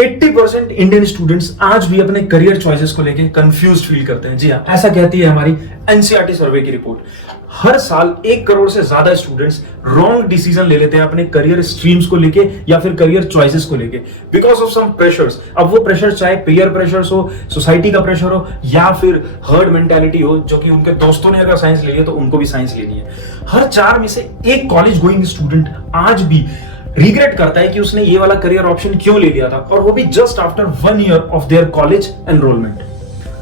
80% Indian students आज भी अपने करियर चॉइसेस को लेके कंफ्यूज फील करते हैं। जी हाँ, ऐसा कहती है हमारी एनसीईआरटी सर्वे की रिपोर्ट। हर साल 1 करोड़ से ज्यादा स्टूडेंट्स रॉन्ग डिसीजन ले लेते हैं अपने करियर स्ट्रीम्स को लेके या फिर करियर चॉइसेस को लेके बिकॉज ऑफ सम प्रेशर्स। अब वो प्रेशर चाहे पीयर प्रेशर्स हो, सोसाइटी का प्रेशर हो या फिर हर्ड मेंटालिटी हो, जो कि उनके दोस्तों ने अगर साइंस ले लिया तो उनको भी साइंस लेनी है। हर 4 में से एक कॉलेज गोइंग स्टूडेंट आज भी रिग्रेट करता है कि उसने ये वाला करियर ऑप्शन क्यों ले लिया था, और वो भी just after 1 year of their college enrolment.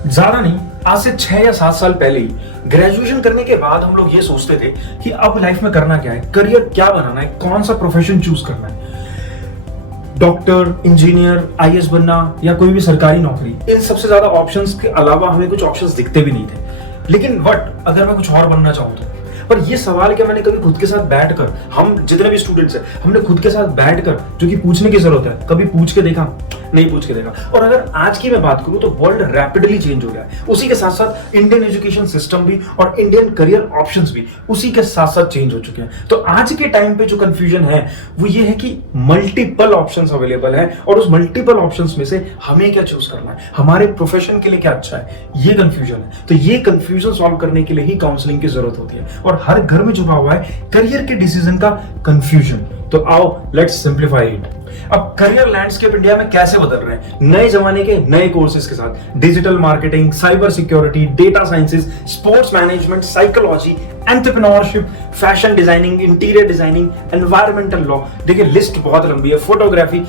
ज्यादा नहीं, आज से 6 या 7 साल पहले ही ग्रेजुएशन करने के बाद हम लोग ये सोचते थे कि अब लाइफ में करना क्या है, करियर क्या बनाना है, कौन सा प्रोफेशन चूज करना है, डॉक्टर, इंजीनियर, आईएएस बनना या कोई भी सरकारी नौकरी। इन सबसे ज्यादा ऑप्शंस के अलावा हमें कुछ ऑप्शंस दिखते भी नहीं थे। लेकिन अगर मैं कुछ और बनना चाहूँ तो, पर ये सवाल क्या मैंने कभी खुद के साथ बैठकर, हम जितने भी स्टूडेंट्स हैं, हमने खुद के साथ बैठकर, जो कि पूछने की जरूरत है, कभी पूछ के देखा? नहीं पूछ के देखा। और अगर आज की मैं बात करूं तो वर्ल्ड रैपिडली चेंज हो गया है। उसी के साथ साथ इंडियन एजुकेशन सिस्टम भी और इंडियन करियर ऑप्शंस भी उसी के साथ साथ चेंज हो चुके हैं। तो आज के टाइम पे जो कंफ्यूजन है वो ये है कि मल्टीपल ऑप्शंस अवेलेबल है और उस मल्टीपल ऑप्शंस में से हमें क्या चूज करना है, हमारे प्रोफेशन के लिए क्या अच्छा है, ये कंफ्यूजन है। तो ये कंफ्यूजन सॉल्व करने के लिए ही काउंसलिंग की जरूरत होती है और हर घर में छुपा हुआ है करियर के डिसीजन का कंफ्यूजन। तो आओ लेट्स सिंप्लीफाई इट। अब करियर लैंडस्केप इंडिया में कैसे बदल रहे हैं नए जमाने के नए कोर्सेज के साथ। Digital marketing, cyber security, data sciences, sports management, psychology, entrepreneurship, fashion designing, interior designing, environmental law. देखिए लिस्ट बहुत लंबी है। फोटोग्राफी,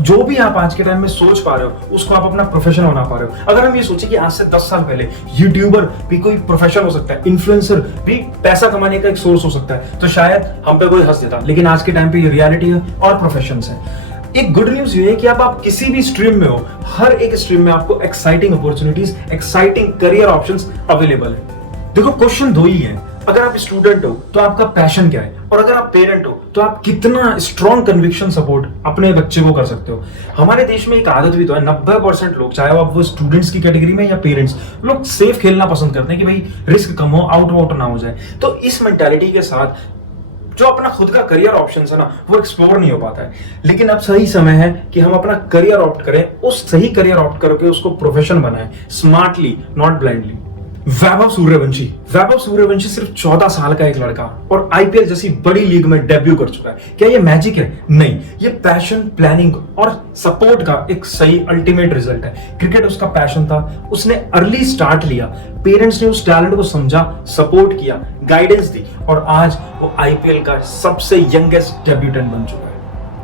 जो भी आप आज के टाइम में सोच पा रहे हो उसको आप अपना प्रोफेशन बना पा रहे हो। अगर हम ये सोचे कि आज से 10 साल पहले यूट्यूबर भी कोई प्रोफेशन हो सकता है, इन्फ्लुएंसर भी पैसा कमाने का एक सोर्स हो सकता है, तो शायद हम पे कोई हंस देता। लेकिन आज के टाइम पे ये रियलिटी है और प्रोफेशंस है। एक गुड न्यूज ये है कि आप किसी भी स्ट्रीम में हो, हर एक स्ट्रीम में आपको exciting opportunities, exciting career options available है। देखो क्वेश्चन 2 ही है। अगर आप स्टूडेंट हो तो आपका पैशन क्या है, और अगर आप पेरेंट हो तो आप कितना स्ट्रॉन्ग कन्विक्शन सपोर्ट अपने बच्चे को कर सकते हो। हमारे देश में एक आदत भी तो है, 90% लोग, चाहे वो स्टूडेंट्स की कैटेगरी में या पेरेंट्स, लोग सेफ खेलना पसंद करते हैं कि भाई रिस्क कम हो, आउट ना हो जाए। तो इस मेंटालिटी के साथ जो अपना खुद का करियर ऑप्शन है ना, वो एक्सप्लोर नहीं हो पाता है। लेकिन अब सही समय है कि हम अपना करियर ऑप्ट करें, उस सही करियर ऑप्ट करके उसको प्रोफेशन बनाएं, smartly not blindly. Vaibhav Suryavanshi सिर्फ 14 साल का एक लड़का और आईपीएल जैसी बड़ी लीग में डेब्यू कर चुका है। क्या ये मैजिक है? नहीं, ये पैशन, प्लानिंग और सपोर्ट का एक सही अल्टीमेट रिजल्ट है। क्रिकेट उसका पैशन था, उसने अर्ली स्टार्ट लिया, पेरेंट्स ने उस टैलेंट को समझा, सपोर्ट किया, गाइडेंस दी और आज वो आईपीएल का सबसे यंगेस्ट डेब्यूटेंट बन चुका है।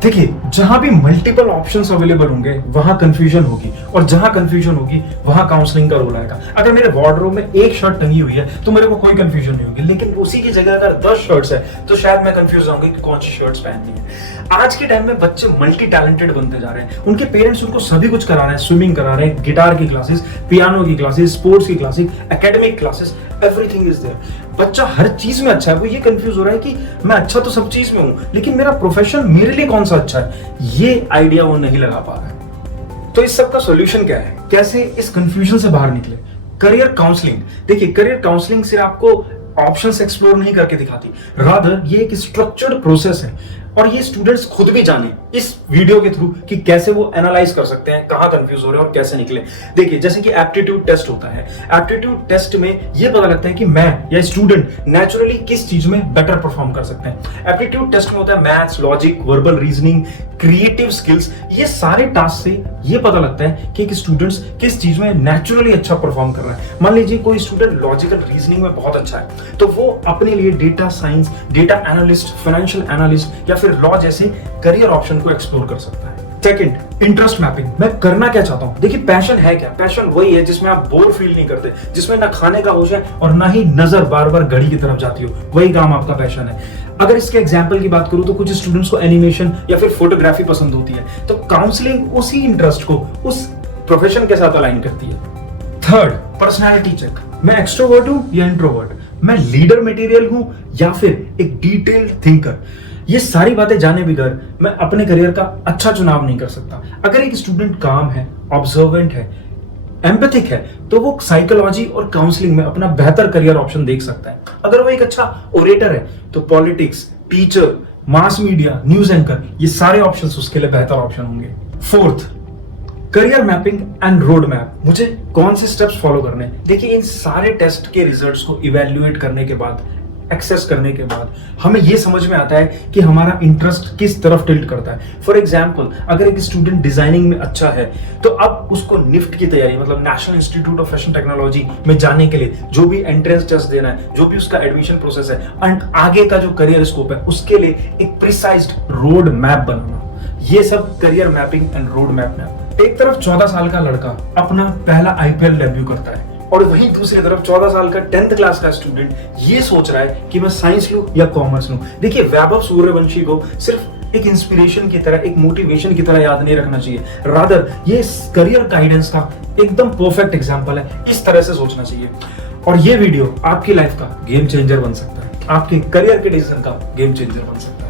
देखिए, जहां भी मल्टीपल ऑप्शंस अवेलेबल होंगे वहां कंफ्यूजन होगी, और जहां कंफ्यूजन होगी वहां काउंसलिंग का रोल आएगा। अगर मेरे वार्डरोब में एक शर्ट टंगी हुई है तो मेरे को कोई कंफ्यूजन नहीं होगी, लेकिन उसी की जगह अगर 10 शर्ट्स है तो शायद मैं कंफ्यूज होंगे कि कौन सी शर्ट्स पहननी है। आज के टाइम में बच्चे मल्टी टैलेंटेड बनते जा रहे हैं। उनके पेरेंट्स उनको सभी कुछ करा रहे हैं, स्विमिंग करा रहे हैं, गिटार की क्लासेस, पियानो की क्लासेस, स्पोर्ट्स की classes, academic classes, everything is there. बच्चा हर चीज में अच्छा है। वो ये कंफ्यूज हो रहा है कि मैं अच्छा तो सब चीज में हूं, लेकिन मेरा प्रोफेशन मेरे लिए कौन सा अच्छा है, ये आइडिया वो नहीं लगा पा रहा है। तो इस सब का सॉल्यूशन क्या है, कैसे इस कंफ्यूजन से बाहर निकले? Career counselling. देखिए, करियर काउंसलिंग से आपको ऑप्शंस एक्सप्लोर नहीं करके दिखाती, रादर ये एक स्ट्रक्चर्ड प्रोसेस है और ये स्टूडेंट्स खुद भी जाने इस वीडियो के थ्रू कि कैसे वो एनालाइज कर सकते हैं कहां कंफ्यूज हो रहे हैं और कैसे निकले। देखिए, जैसे कि एप्टीट्यूड टेस्ट होता है, एप्टीट्यूड टेस्ट में ये पता लगता है कि मैं या स्टूडेंट नेचुरली किस चीज में बेटर परफॉर्म कर सकते हैं। एप्टीट्यूड टेस्ट में होता है maths, logic, verbal reasoning, creative skills. ये सारे टास्क से ये पता लगता है कि एक स्टूडेंट्स किस चीज में नेचुरली अच्छा परफॉर्म कर रहा है। मान लीजिए कोई स्टूडेंट लॉजिकल रीजनिंग में बहुत अच्छा है तो वो अपने लिए data science, data analyst, financial analyst या फिर लॉ जैसे करियर ऑप्शन को एक्सप्लोर कर सकता है। Second, interest mapping. मैं करना क्या चाहता हूं? देखिए, पैशन है क्या? पैशन वही है जिसमें आप बोर फील नहीं करते, जिसमें ना खाने का होश है और ना ही नजर बार बार घड़ी की तरफ जाती हो, वही काम आपका पैशन है। अगर इसके एग्जाम्पल की बात करूं तो कुछ स्टूडेंट्स को एनिमेशन या फिर फोटोग्राफी पसंद होती है, तो काउंसलिंग उसी इंटरेस्ट को उस प्रोफेशन के साथ अलाइन करती है। Third, personality check. मैं एक्सट्रोवर्ट हूं या इंट्रोवर्ट, मैं लीडर मटेरियल हूं या फिर एक डिटेल्ड थिंकर। ये सारी बातें जाने बगैर मैं अपने करियर का अच्छा चुनाव नहीं कर सकता। अगर एक स्टूडेंट काम है, ऑब्जर्वेंट है, एम्पैथिक है, तो वो साइकोलॉजी और काउंसलिंग में अपना बेहतर करियर ऑप्शन देख सकता है। अगर वो एक अच्छा ओरेटर है तो politics, teacher, mass media, news anchor, ये सारे ऑप्शंस उसके लिए बेहतर ऑप्शन होंगे। Fourth, career mapping and road map, मुझे कौन से स्टेप्स फॉलो करने हैं। देखिए, इन सारे टेस्ट के रिजल्ट्स को इवेल्युएट करने के बाद, एक्सेस करने के बाद हमें यह समझ में आता है कि हमारा इंटरेस्ट किस तरफ टिल्ट करता है। फॉर एग्जाम्पल, अगर एक स्टूडेंट डिजाइनिंग में अच्छा है तो अब उसको निफ्ट की तैयारी, मतलब national institute of fashion technology में जाने के लिए जो भी एंट्रेंस टेस्ट देना है, जो भी उसका एडमिशन प्रोसेस है एंड आगे का जो करियर स्कोप है, उसके लिए एक प्रिसाइज्ड रोड मैप बनाना, ये सब career mapping and road map में। एक तरफ 14 साल का लड़का अपना पहला आईपीएल डेब्यू करता है और वहीं दूसरी तरफ 14 साल का 10th क्लास का स्टूडेंट ये सोच रहा है कि मैं साइंस लूं या कॉमर्स लूं। देखिए, वैभव सूर्यवंशी को सिर्फ एक इंस्पिरेशन की तरह, एक मोटिवेशन की तरह याद नहीं रखना चाहिए, रादर ये करियर गाइडेंस का एकदम परफेक्ट एग्जांपल है। इस तरह से सोचना चाहिए और ये वीडियो आपकी लाइफ का गेम चेंजर बन सकता है, आपके करियर के डिसीजन का गेम चेंजर बन सकता है।